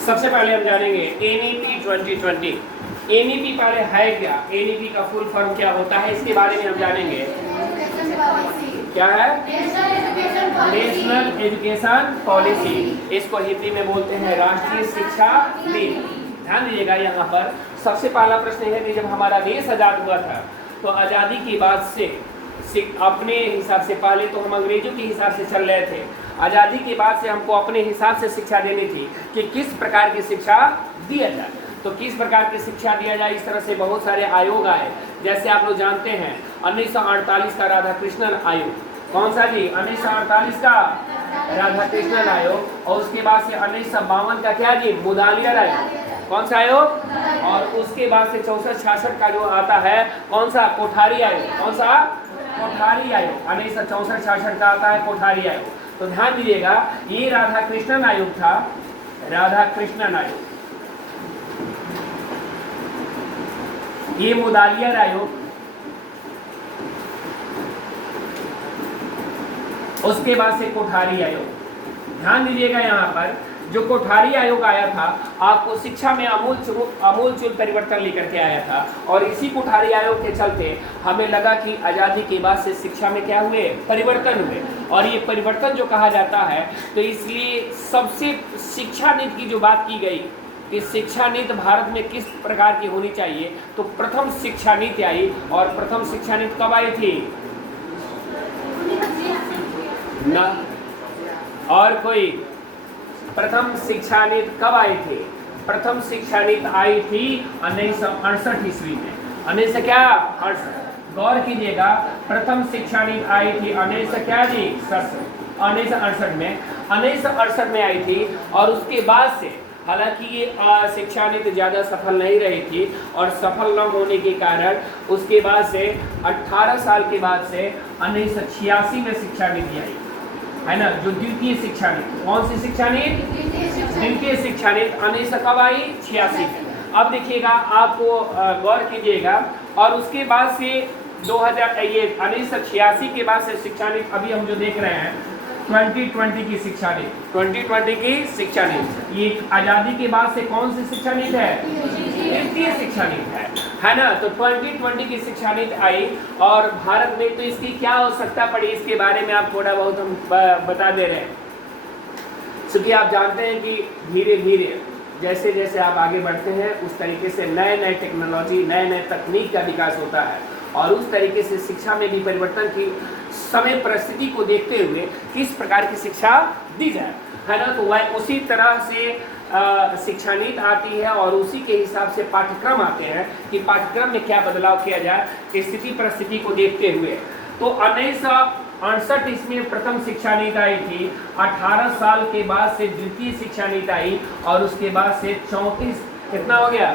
सबसे पहले हम जानेंगे NEP 2020। NEP पहले है क्या, NEP का फुल फॉर्म क्या होता है, इसके बारे में हम जानेंगे। क्या है? National education policy. इसको हिंदी में बोलते हैं राष्ट्रीय शिक्षा नीति। ध्यान दीजिएगा, यहाँ पर सबसे पहला प्रश्न है कि जब हमारा देश आज़ाद हुआ था तो आज़ादी के बाद से अपने हिसाब से, पहले तो हम अंग्रेजों के हिसाब से चल रहे थे, आज़ादी के बाद से हमको अपने हिसाब से शिक्षा देनी थी कि किस प्रकार की शिक्षा दिया जाए। तो किस प्रकार की शिक्षा दिया जाए, इस तरह से बहुत सारे आयोग आए। जैसे आप लोग जानते हैं 1948 का राधा कृष्णन आयोग। कौन सा जी? 1948 का राधा कृष्णन आयोग। और उसके बाद से 1952 का क्या जी? मुदालियर आयोग। कौन सा आयोग? और उसके बाद से 64-66 का जो आता है, कौन सा? कोठारी आयोग। कौन सा? कोठारी आयोग। 1964-66 का आता है कोठारी आयोग। तो ध्यान दीजिएगा, ये राधा कृष्णन आयोग था, राधा कृष्णन आयोग। ये मुदालियर आयोग, उसके बाद से कोठारी आयोग। ध्यान दीजिएगा, यहाँ पर जो कोठारी आयोग आया था आपको शिक्षा में आमूल परिवर्तन लेकर के आया था। और इसी कोठारी आयोग के चलते हमें लगा कि आज़ादी के बाद से शिक्षा में क्या हुए? परिवर्तन हुए। और ये परिवर्तन जो कहा जाता है, तो इसलिए सबसे शिक्षा नीति की जो बात की गई कि शिक्षा नीति भारत में किस प्रकार की होनी चाहिए, तो प्रथम शिक्षा नीति आई। और प्रथम शिक्षा नीति कब आई थी? ना और कोई? प्रथम शिक्षा नीति कब आई थी? प्रथम शिक्षा नीति आई थी 1968 ईस्वी में। 1968। गौर कीजिएगा, प्रथम शिक्षा नीति आई थी 1968 में। 1968 में आई थी। और उसके बाद से, हालांकि ये शिक्षा नीति ज़्यादा सफल नहीं रही थी, और सफल न होने के कारण उसके बाद से 18 साल के बाद से 1986 में शिक्षा नीति आई, है ना, जो द्वितीय शिक्षा नीति। कौन सी शिक्षा नीति? द्वितीय शिक्षा नीति। 19 कब आई? 86 में। अब देखिएगा, आपको गौर कीजिएगा, और उसके बाद से 1986 के बाद से शिक्षा नीति अभी हम जो देख रहे हैं 2020 की शिक्षा नीति। 2020 की शिक्षा नीति ये आज़ादी के बाद से कौन सी शिक्षा नीति है? द्वितीय शिक्षा नीति है ना। तो 2020 की शिक्षा नीति आई, और भारत में तो इसकी क्या आवश्यकता पड़ी, इसके बारे में आप थोड़ा बहुत हम बता दे रहे हैं। क्योंकि आप जानते हैं कि धीरे धीरे जैसे जैसे आप आगे बढ़ते हैं, उस तरीके से नए नए टेक्नोलॉजी, नए नए तकनीक का विकास होता है। और उस तरीके से शिक्षा में भी परिवर्तन की समय परिस्थिति को देखते हुए किस प्रकार की शिक्षा दी जाए, है ना। तो वह उसी तरह से शिक्षा नीति आती है, और उसी के हिसाब से पाठ्यक्रम आते हैं कि पाठ्यक्रम में क्या बदलाव किया जाए स्थिति परिस्थिति को देखते हुए। तो 1968 ईस्वी में प्रथम शिक्षा नीति आई थी। 18 साल के बाद से द्वितीय शिक्षा नीति आई, और उसके बाद से 34, कितना हो गया?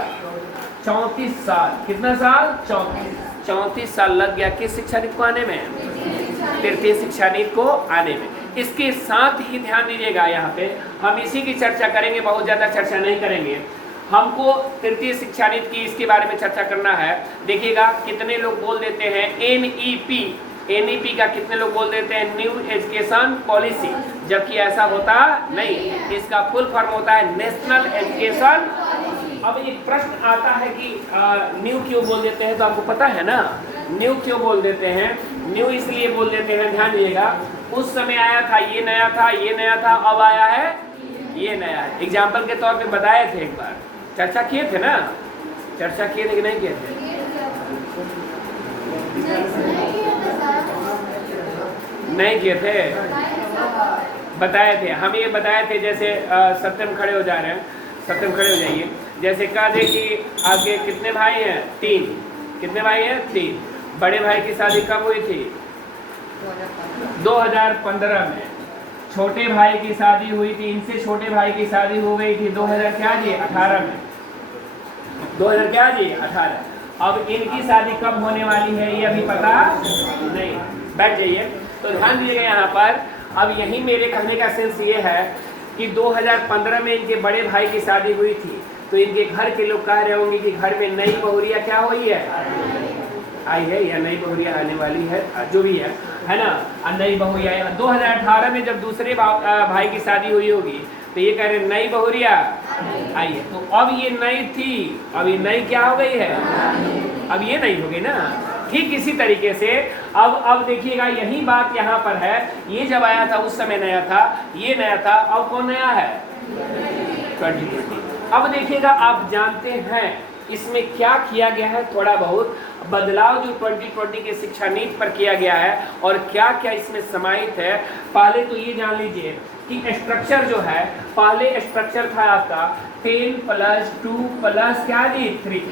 34 साल। कितना साल? 34 साल लग गया किस शिक्षा नीति को आने में? तृतीय शिक्षा नीति को आने में। इसके साथ ही ध्यान दीजिएगा, यहाँ पे हम इसी की चर्चा करेंगे, बहुत ज़्यादा चर्चा नहीं करेंगे। हमको तृतीय शिक्षा नीति की इसके बारे में चर्चा करना है। देखिएगा, कितने लोग बोल देते हैं NEP। NEP का कितने लोग बोल देते हैं? न्यू एजुकेशन पॉलिसी, जबकि ऐसा होता नहीं। इसका फुल फॉर्म होता है नेशनल एजुकेशन। अब एक प्रश्न आता है कि न्यू क्यों बोल देते हैं, तो आपको पता है ना न्यू क्यों बोल देते हैं? न्यू इसलिए बोल देते हैं, ध्यान दीजिएगा, उस समय आया था ये नया था, ये नया था, अब आया है ये नया है। एग्जाम्पल के तौर पे बताए थे, एक बार चर्चा किए थे ना, चर्चा किए थे कि नहीं किए थे? नहीं किए थे, बताए थे हम, ये बताए थे। जैसे सत्यम खड़े हो जा रहे हैं, सत्यम खड़े हो जाइए। जैसे कहा दे कि आपके कितने भाई हैं? 3। कितने भाई हैं? 3। बड़े भाई की शादी कब हुई थी? 2015 में। छोटे भाई की शादी हुई थी, इनसे छोटे भाई की शादी हो गई थी 2018 में। 2018। अब इनकी शादी कब होने वाली है ये अभी पता नहीं। बैठ जाइए। तो ध्यान दीजिएगा यहाँ पर। अब यही मेरे कहने का सेंस ये है कि 2015 में इनके बड़े भाई की शादी हुई थी, तो इनके घर के लोग कह रहे होंगे कि घर में नई बहुरिया क्या हुई है? आई है, या नई बहुरिया आने वाली है, जो भी है ना। नई बहुरिया 2018 में जब दूसरे भाई की शादी हुई होगी, तो ये कह रहे नई बहुरिया आई है। तो अब ये नई थी, अब ये नई क्या हो गई है, अब ये नई हो गई ना। ठीक इसी तरीके से अब देखिएगा यही बात यहाँ पर है। ये जब आया था उस समय नया था, ये नया था, अब कौन नया है, 2020। अब देखिएगा आप जानते हैं इसमें क्या किया गया है, थोड़ा बहुत बदलाव जो 2020 के शिक्षा नीति पर किया गया है और क्या क्या इसमें समाहित है। पहले तो ये जान लीजिए कि स्ट्रक्चर जो है, पहले स्ट्रक्चर था आपका 10 + 2 + क्या जी 3,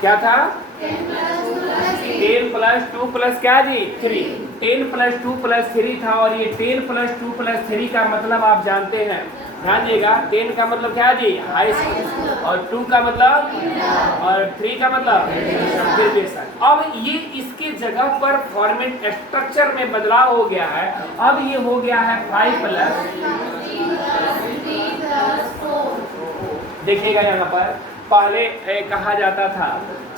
क्या था 10 + 2 + क्या जी 3, 10 + 2 + 3 था। और ये 10 + 2 + 3 का मतलब आप जानते हैं, ध्यान दिएगा, 10 का मतलब क्या जी हाई स्कूल, और 2 का मतलब और 3 का मतलब ग्रेजुएशन। अब ये इसके जगह पर फॉर्मेट स्ट्रक्चर में बदलाव हो गया है। अब ये हो गया है 5 + देखिएगा यहाँ पर पहले कहा जाता था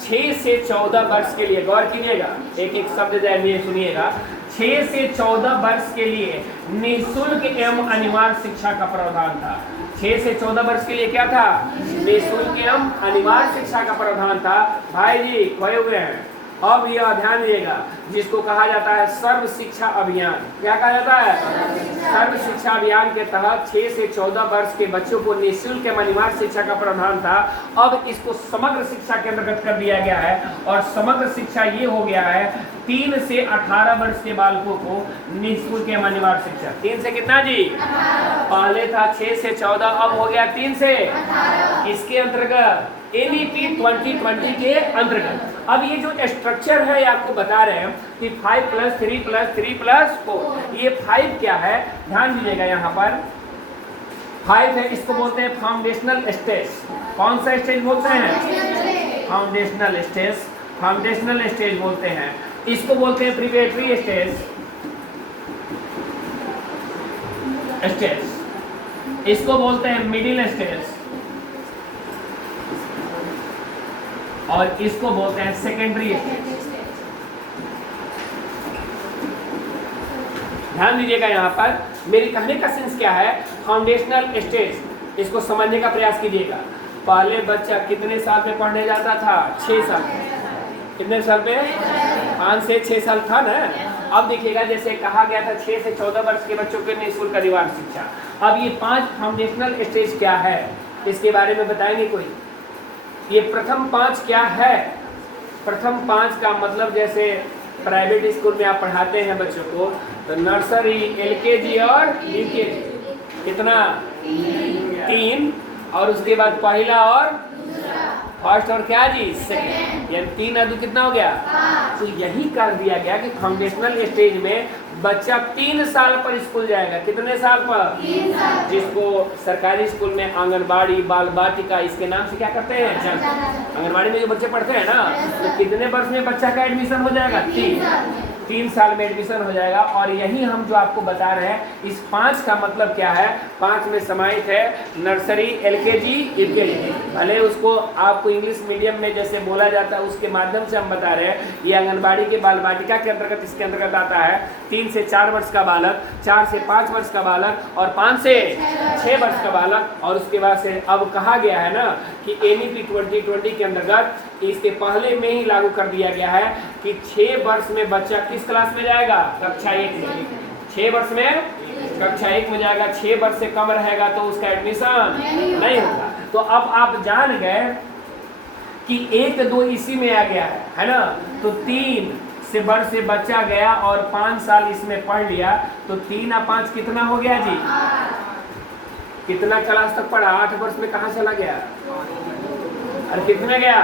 6 से 14 वर्ष के लिए, गौर कीजिएगा, एक एक शब्द जाए सुनिएगा, 6 से 14 वर्ष के लिए निःशुल्क एवं अनिवार्य शिक्षा का प्रावधान था। 6 से 14 वर्ष के लिए क्या था, निःशुल्क एवं अनिवार्य शिक्षा का प्रावधान था। भाई जी खोए हुए हैं। अब यह ध्यान दीजिएगा, जिसको कहा जाता है सर्व शिक्षा अभियान, क्या कहा जाता है, सर्व शिक्षा अभियान के तहत 6 से 14 वर्ष के बच्चों को निःशुल्क एवं अनिवार्य शिक्षा का प्रावधान था। अब इसको समग्र शिक्षा के अंतर्गत कर दिया गया है और समग्र शिक्षा ये हो गया है 3 से 18 वर्ष के बालकों को निःशुल्क एवं अनिवार्य शिक्षा। 3 से कितना जी, पहले था 6 से 14, अब हो गया 3 से 18। इसके अंतर्गत NEP 2020 के अंतर्गत अब ये जो स्ट्रक्चर है आपको बता रहे हैं कि 5 + 3 + 3 + 4, ये 5 क्या है, ध्यान दीजिएगा यहाँ पर 5 है, इसको बोलते हैं फाउंडेशनल स्टेज। कौन सा स्टेज बोलते हैं, फाउंडेशनल स्टेज, फाउंडेशनल स्टेज बोलते हैं। इसको बोलते हैं प्रिपरेटरी स्टेज, इसको बोलते हैं मिडिल स्टेज, और इसको बोलते हैं सेकेंडरी स्टेज। ध्यान दीजिएगा यहाँ पर मेरी कहने का सेंस क्या है, फाउंडेशनल स्टेज, इसको समझने का प्रयास कीजिएगा। पहले बच्चा कितने साल में पढ़ने जाता था, 6 साल। कितने साल पे, 5 से 6 साल था ना। अब देखिएगा जैसे कहा गया था 6 से 14 वर्ष के बच्चों के निःशुल्क अनिवार्य शिक्षा। अब ये 5 फाउंडेशनल स्टेज क्या है, इसके बारे में बताएंगे कोई। ये प्रथम 5 क्या है, प्रथम 5 का मतलब जैसे प्राइवेट स्कूल में आप पढ़ाते हैं बच्चों को, तो नर्सरी, LKG और UKG, कितना 3, और उसके बाद पहला और फर्स्ट और क्या जी सेकंड, यानी 3 और 2 कितना हो गया। तो यही कर दिया गया कि फाउंडेशनल स्टेज में बच्चा 3 साल पर स्कूल जाएगा। कितने साल पर, 3 साल। जिसको सरकारी स्कूल में आंगनबाड़ी, बाल बाटिका, इसके नाम से क्या करते हैं, आंगनबाड़ी में जो बच्चे पढ़ते हैं ना, तो कितने वर्ष में बच्चा का एडमिशन हो जाएगा, 3 साल में एडमिशन हो जाएगा। और यही हम जो आपको बता रहे हैं, इस 5 का मतलब क्या है, 5 में समाहित है नर्सरी, LKG, UKG। भले उसको आपको इंग्लिश मीडियम में जैसे बोला जाता है उसके माध्यम से हम बता रहे हैं, ये आंगनबाड़ी के बाल बाटिका के अंतर्गत, इसके अंतर्गत आता है 3 से 4 वर्ष का बालक, 4 से 5 वर्ष का बालक और 5 से 6 वर्ष का बालक। और उसके बाद से अब कहा गया है ना कि NEP 2020 के अंतर्गत इसके पहले में ही लागू कर दिया गया है कि 6 वर्ष में बच्चा किस क्लास में जाएगा, कक्षा 1 में। 6 वर्ष में कक्षा 1 में जाएगा। 6 वर्ष से कम रहेगा तो उसका एडमिशन नहीं होगा। तो अब आप जान गए कि 1, 2 इसी में आ गया है ना। तो 3 से वर्ष से बच्चा गया और 5 साल इसमें पढ़ लिया, तो 3 और 5 कितना हो गया जी, कितना क्लास तक पढ़ा, 8 वर्ष में कहाँ चला गया, और कितने गया,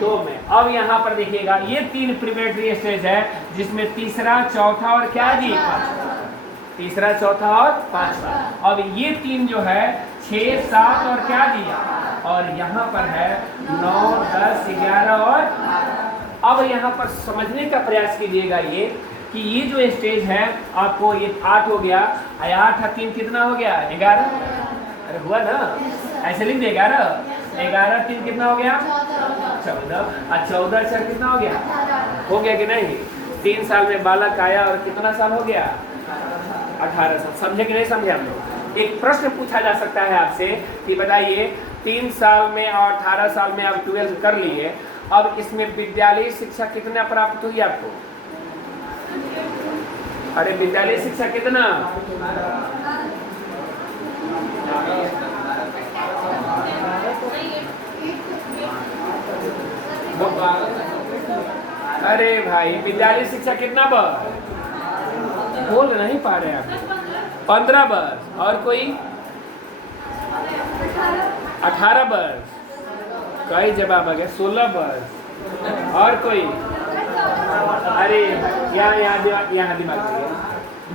2 में। अब यहाँ पर देखिएगा ये 3 प्रिपरेटरी स्टेज है, जिसमें तीसरा, चौथा और क्या जी, 5वां। तीसरा, चौथा और 5वां। अब ये 3 जो है 6, 7 और क्या जी, और यहाँ पर है 9, 10, 11 और। अब यहाँ पर समझने का प्रयास कीजिएगा ये कि ये जो स्टेज है आपको, ये 8 हो गया, 8 और 3 कितना हो गया, 11। अरे हुआ ना, ऐसे लिख दे 11, 11 3 कितना हो गया, 14, और 14 4 कितना हो गया, हो गया कि नहीं। 3 साल में बालक आया और कितना साल हो गया, 18 साल। समझे कि नहीं समझे हम लोग। एक प्रश्न पूछा जा सकता है आपसे कि बताइए 3 साल में और 18 साल में आप 12 कर लिए, अब इसमें विद्यालय शिक्षा कितना प्राप्त हुई आपको? अरे विद्यालय शिक्षा कितना? अरे भाई विद्यालय शिक्षा कितना वर्ष? बोल नहीं पा रहे आप। 15 वर्ष। और कोई? 18 वर्ष। कई जवाब आ गए। 16 वर्ष। और कोई? अरे यहाँ दिमाग चाहिए।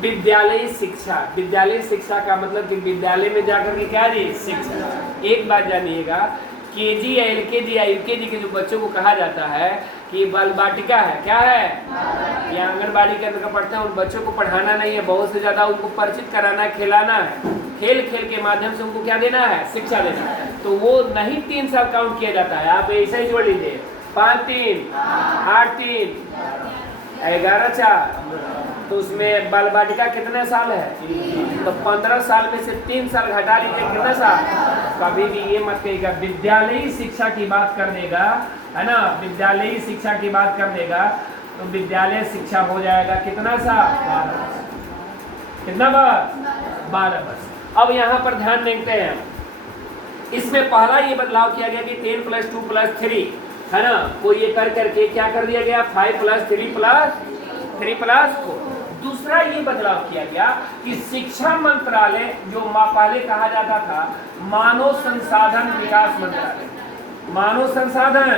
विद्यालय शिक्षा, विद्यालय शिक्षा का मतलब कि विद्यालय में जाकर के क्या जी? शिक्षा। एक बात जानिएगा, केजी या एलकेजी या यूकेजी के जो बच्चों को कहा जाता है कि बाल बाटिका है, क्या है? या आंगनबाड़ी के अंदर पढ़ते हैं, उन बच्चों को पढ़ाना नहीं है, बहुत से ज्यादा उनको परिचित कराना है, खिलाना है, खेल खेल के माध्यम से उनको क्या देना है? शिक्षा देना है। तो वो नहीं 3 साल काउंट किया जाता है। आप ऐसा ही जोड़ लीजिए, 5 3 8 3 11 4, तो उसमें बाल बालिका कितने साल है? तो 15 साल में से 3 साल घटा लीजिए, कितना साल? कभी भी ये मत कहिएगा विद्यालयी शिक्षा की बात कर देगा, है ना, विद्यालयी शिक्षा की बात कर देगा तो विद्यालय शिक्षा हो जाएगा कितना साल? 12 वर्ष। कितना वर्ष? 12 वर्ष। अब यहाँ पर ध्यान देते हैं, इसमें पहला ये बदलाव किया गया कि 10 + 2 + 3, है ना, को ये कर करके क्या कर दिया गया? 5 + 3 + 3 + 4। दूसरा ये बदलाव किया गया कि शिक्षा मंत्रालय जो पहले कहा जाता था मानव संसाधन विकास मंत्रालय, मानव संसाधन,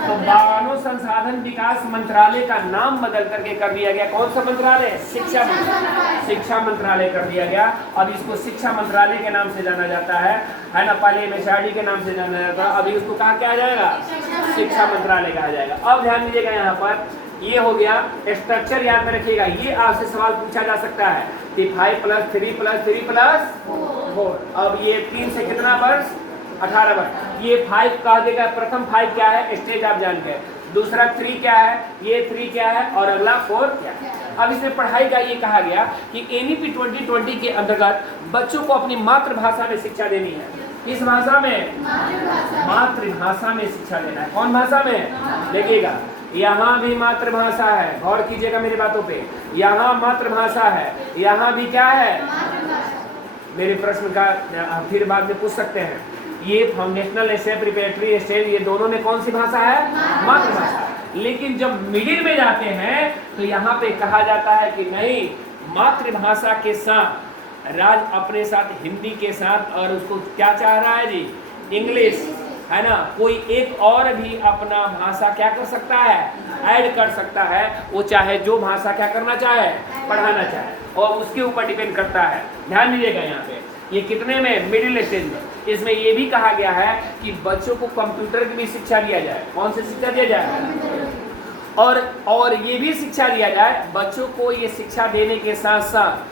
तो मानव संसाधन विकास मंत्रालय का नाम बदल करके कर दिया गया कौन सा मंत्रालय? शिक्षा मंत्रालय। शिक्षा मंत्रालय कर दिया गया। अब इसको शिक्षा मंत्रालय के नाम से जाना जाता है ना, पहले MHRD के नाम से जाना जाता है, अभी उसको कहा क्या जाएगा? शिक्षा मंत्रालय कहा जाएगा। अब ध्यान दीजिएगा, यहाँ पर ये हो गया स्ट्रक्चर, याद में रखिएगा। ये आपसे सवाल पूछा जा सकता है कि 5 + 3 + 3 + 4। अब ये 3 से कितना वर्ष? 18 वर्ष। ये 5 कह देगा, प्रथम 5 क्या है? स्टेज आप जान गए। दूसरा 3 क्या है? ये 3 क्या है? और अगला 4 क्या है? अब इसमें पढ़ाई का ये कहा गया कि NEP 2020 के अंतर्गत बच्चों को अपनी मातृभाषा में शिक्षा देनी है। किस भाषा में? मातृभाषा में शिक्षा देना है। कौन भाषा में? देखिएगा, यहाँ भी मातृभाषा है, गौर कीजिएगा मेरी बातों पे, यहाँ मातृभाषा है, यहाँ भी क्या है? मेरे प्रश्न का फिर बाद में पूछ सकते हैं। ये फाउंडेशनल स्टेज, प्रिपरेटरी स्टेज, ये दोनों में कौन सी भाषा है? मातृभाषा। लेकिन जब मिडिल में जाते हैं तो यहाँ पे कहा जाता है कि नहीं, मातृभाषा के साथ राज अपने साथ हिंदी के साथ, और उसको क्या चाह रहा है जी? इंग्लिश, है ना। कोई एक और भी अपना भाषा क्या कर सकता है? ऐड कर सकता है। वो चाहे जो भाषा क्या करना चाहे? पढ़ाना चाहे, और उसके ऊपर डिपेंड करता है। ध्यान दीजिएगा, यहाँ पे ये कितने में? मिडिल स्टेज में। इसमें ये भी कहा गया है कि बच्चों को कंप्यूटर की भी शिक्षा दिया जाए। कौन सी शिक्षा दिया जाए? और ये भी शिक्षा दिया जाए बच्चों को, ये शिक्षा देने के साथ साथ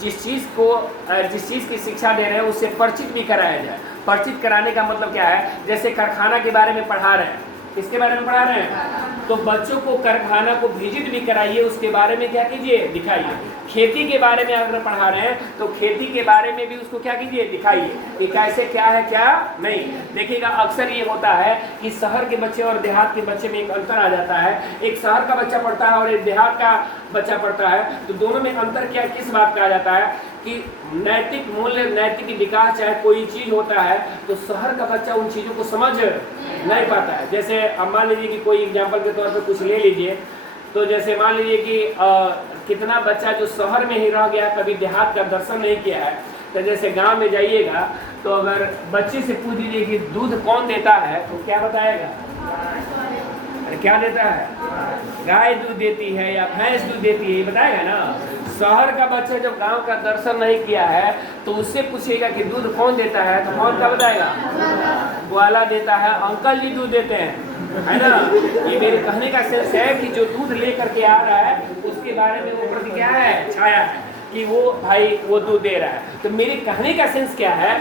जिस चीज़ की शिक्षा दे रहे हैं उससे परिचित भी कराया जाए। परिचित कराने का मतलब क्या है? जैसे कारखाना के बारे में पढ़ा रहे हैं, किसके बारे में पढ़ा रहे हैं? तो बच्चों को कारखाना को विजिट भी कराइए, उसके बारे में क्या कीजिए? दिखाइए। खेती के बारे में अगर पढ़ा रहे हैं तो खेती के बारे में भी उसको क्या कीजिए? दिखाइए कि कैसे क्या है क्या नहीं। देखिएगा, अक्सर ये होता है कि शहर के बच्चे और देहात के बच्चे में एक अंतर आ जाता है। एक शहर का बच्चा पढ़ता है और एक देहात का बच्चा पढ़ता है, तो दोनों में अंतर क्या, किस बात का आ जाता है कि नैतिक मूल्य, नैतिक विकास, चाहे कोई चीज़ होता है तो शहर का बच्चा उन चीज़ों को समझ नहीं पाता है। जैसे अब मान लीजिए कि कोई एग्जाम्पल के तौर पर कुछ ले लीजिए, तो जैसे मान लीजिए कि कितना बच्चा जो शहर में ही रह गया, कभी देहात का दर्शन नहीं किया है, तो जैसे गांव में जाइएगा तो अगर बच्चे से पूछ दीजिए कि दूध कौन देता है तो क्या बताएगा? अरे क्या देता है? गाय दूध देती है या भैंस दूध देती है, ये बताएगा ना। शहर का बच्चा जब गांव का दर्शन नहीं किया है तो उससे पूछेगा कि दूध कौन देता है, तो कौन क्या बताएगा? ग्वाला देता है, अंकल जी दूध देते हैं, है ना। ये मेरे कहने का सेंस है कि जो दूध लेकर के आ रहा है उसके बारे में वो प्रति क्या है? छाया है। कि वो भाई वो दूध दे रहा है। तो मेरे कहने का सेंस क्या है,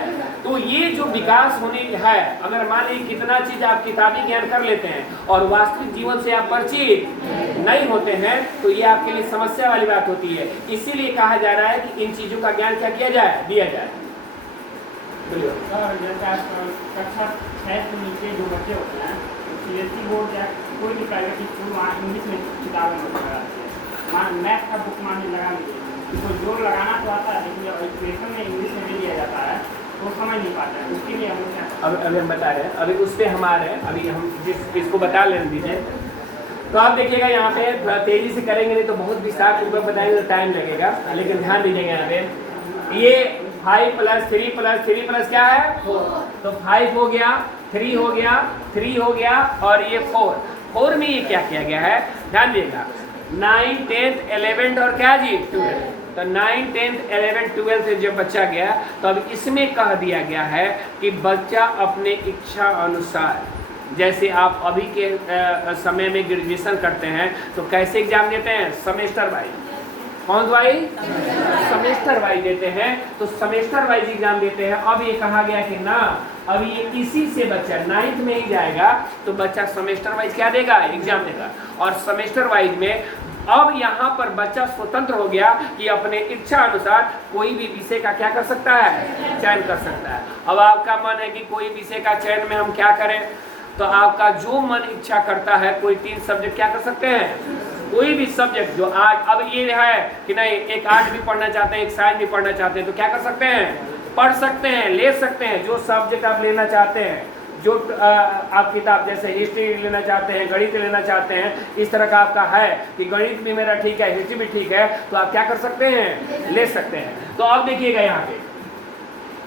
तो ये जो विकास होने है, अगर मान लीजिए कितना चीज आप किताबी ज्ञान कर लेते हैं और वास्तविक जीवन से आप परिचित नहीं होते हैं, तो ये आपके लिए समस्या वाली बात होती है। इसीलिए कहा जा रहा है कि इन चीजों का ज्ञान क्या किया जाए, दिया जाए। कक्षा 6 से नीचे जो बच्चे होते हैं, सीबीएसई बोर्ड या कोई भी प्राइवेट स्कूल वहाँ इंग्लिश में किताबें लगाती है, मैथ का बुक मान लगा लीजिए, इसको जोर लगाना तो आता है, लेकिन जब इक्वेशन में इंग्लिश में भी लिया जाता है तो समझ नहीं पाता है। उसके लिए हम क्या अभी हम बता रहे हैं, अभी उस पर हम आ रहे हैं, अभी हम इसको बता लेने दीजिए। तो आप देखिएगा यहाँ पे तेजी से करेंगे नहीं तो बहुत विस्तार पूर्वक बताएंगे तो टाइम लगेगा, लेकिन ध्यान दीजिएगा यहाँ पे ये 5 + 3 + 3 + क्या है 4, तो 5 हो गया, 3 हो गया, 3 हो गया और ये 4 में ये क्या किया गया है, ध्यान दीजिएगा 9, 10, 11 और क्या जी 12। तो 9, 10, 11, 12 से जब बच्चा गया तो अब इसमें कह दिया गया है कि बच्चा अपने इच्छा अनुसार, जैसे आप अभी के समय में ग्रेजुएशन करते हैं तो कैसे एग्जाम देते हैं, सेमेस्टर वाइज, कौन वाइज, सेमेस्टर वाइज देते हैं, तो सेमेस्टर वाइज एग्जाम देते हैं। अब ये कहा गया कि ना, अब ये इसी से बच्चा 9th में ही जाएगा तो बच्चा सेमेस्टर वाइज क्या देगा, एग्जाम देगा। और सेमेस्टर वाइज में अब यहाँ पर बच्चा स्वतंत्र हो गया कि अपने इच्छा अनुसार कोई भी विषय का क्या कर सकता है, चयन कर सकता है। अब आपका मन है कि कोई विषय का चयन में हम क्या करें, तो आपका जो मन इच्छा करता है, कोई 3 सब्जेक्ट क्या कर सकते हैं, कोई भी सब्जेक्ट जो आर्ट, अब ये है कि नहीं एक आर्ट भी पढ़ना चाहते हैं, एक साइंस भी पढ़ना चाहते हैं, तो क्या कर सकते हैं, पढ़ सकते हैं, ले सकते हैं। जो सब्जेक्ट आप लेना चाहते हैं, जो आप किताब जैसे हिस्ट्री लेना चाहते हैं, गणित लेना चाहते हैं, इस तरह का आपका है कि गणित भी मेरा ठीक है, हिस्ट्री भी ठीक है, तो आप क्या कर सकते हैं, ले सकते हैं। तो अब देखिएगा यहाँ पे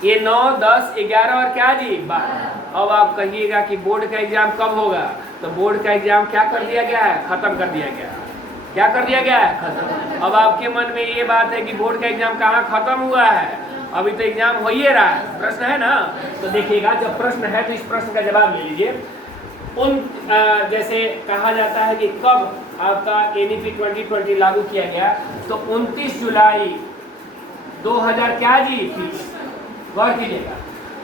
ये 9, 10, 11 और क्या जी 12। अब आप कहिएगा कि बोर्ड का एग्जाम कब होगा, तो बोर्ड का एग्जाम क्या कर दिया गया है, खत्म कर दिया गया है। क्या कर दिया गया है, खत्म। अब आपके मन में ये बात है कि बोर्ड का एग्जाम कहाँ खत्म हुआ है, अभी तो एग्जाम हो ही रहा है, प्रश्न है ना। तो देखिएगा जब प्रश्न है तो इस प्रश्न का जवाब ले लीजिए। उन जैसे कहा जाता है कि कब आपका एनईपी 2020 लागू किया गया, तो 29 जुलाई 2000 क्या जी 20, गौर कीजिएगा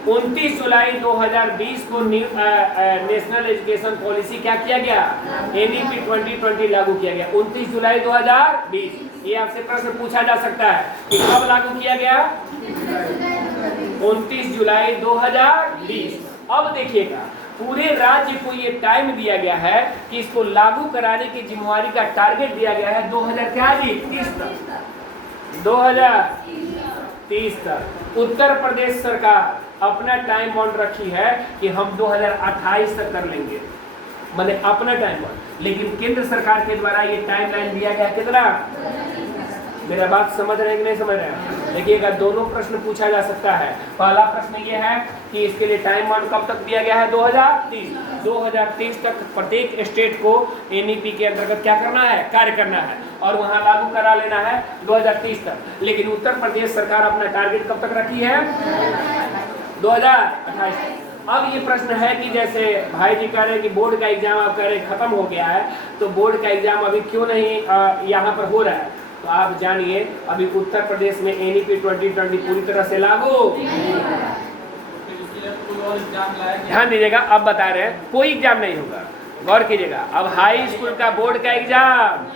29 जुलाई 2020 को नेशनल एजुकेशन पॉलिसी क्या किया गया, एनईपी 2020 लागू किया गया 29 जुलाई 2020। ये आपसे प्रश्न पूछा जा सकता है कि कब लागू किया गया, 29 जुलाई 2020। अब देखिएगा पूरे राज्य को ये टाइम दिया गया है कि इसको लागू कराने की जिम्मेवारी का टारगेट दिया गया है 2030 तक, 2030 तक। उत्तर प्रदेश सरकार अपना टाइम बाउंड रखी है कि हम 2028 तक कर लेंगे, मतलब अपना टाइम बाउंड। लेकिन केंद्र सरकार के द्वारा ये टाइमलाइन दिया गया कितना, मेरा बात समझ रहे हैं कि नहीं समझ रहे हैं। देखिएगा दोनों प्रश्न पूछा जा सकता है। पहला प्रश्न ये है कि इसके लिए टाइम बाउंड कब तक दिया गया है, 2030 तक प्रत्येक स्टेट को एनईपी के अंतर्गत क्या करना है, कार्य करना है और वहां लागू करा लेना है 2030 तक। लेकिन उत्तर प्रदेश सरकार अपना टारगेट कब तक रखी है, 2028। अब ये प्रश्न है कि जैसे भाई जी कह रहे हैं कि बोर्ड का एग्जाम आप कह रहे हैं खत्म हो गया है, तो बोर्ड का एग्जाम अभी क्यों नहीं यहाँ पर हो रहा है, तो आप जानिए अभी उत्तर प्रदेश में एनईपी 2020 पूरी तरह से लागू, ध्यान दीजिएगा। अब बता रहे हैं कोई एग्जाम नहीं होगा, गौर कीजिएगा। अब हाई स्कूल का बोर्ड का एग्जाम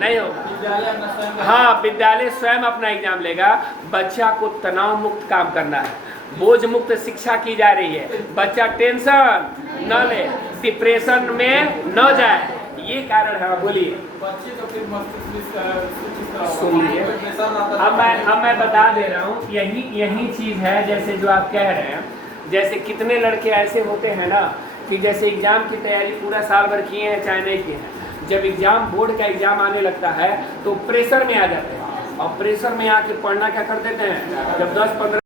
नहीं होगा, हाँ विद्यालय स्वयं अपना एग्जाम लेगा। बच्चा को तनाव मुक्त काम करना है, बोझ मुक्त शिक्षा की जा रही है, बच्चा टेंशन न ले, डिप्रेशन में न जाए, ये कारण है। बोलिए सुनिए, अब मैं बता दे रहा हूँ, यही चीज है। जैसे जो आप कह रहे हैं, जैसे कितने लड़के ऐसे होते हैं ना कि जैसे एग्जाम की तैयारी पूरा साल भर किए हैं चाहे नहीं किए हैं, जब एग्जाम बोर्ड का एग्जाम आने लगता है तो प्रेशर में आ जाते हैं, और प्रेशर में आके पढ़ना क्या कर देते हैं, जब 10-15